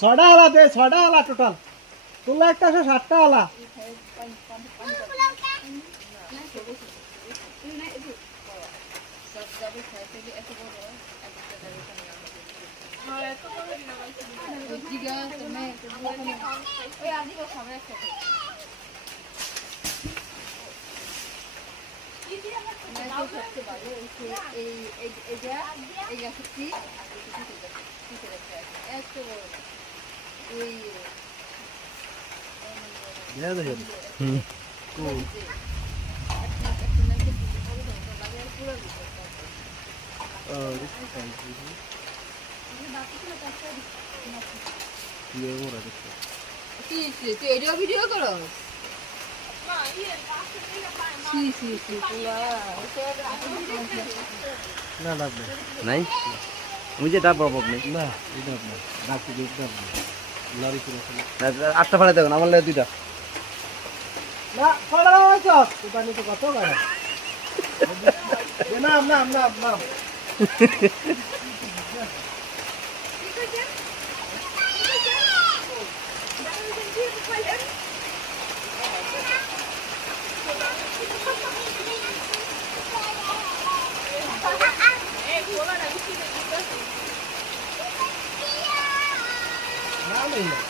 ছটা আলা দে, ছটা আলা টোটাল। তোলা একটা 7টা আলা। ভিডিও করো না লাগবে নাই আমি যেটা পাবো আপনি না এটা আপনার বাকি দুটো লরি করে 8টা ফাড়া দেখুন আমার লাগে 2টা না ফাড়া হইছো তো পানি তো কত গায় না না না না না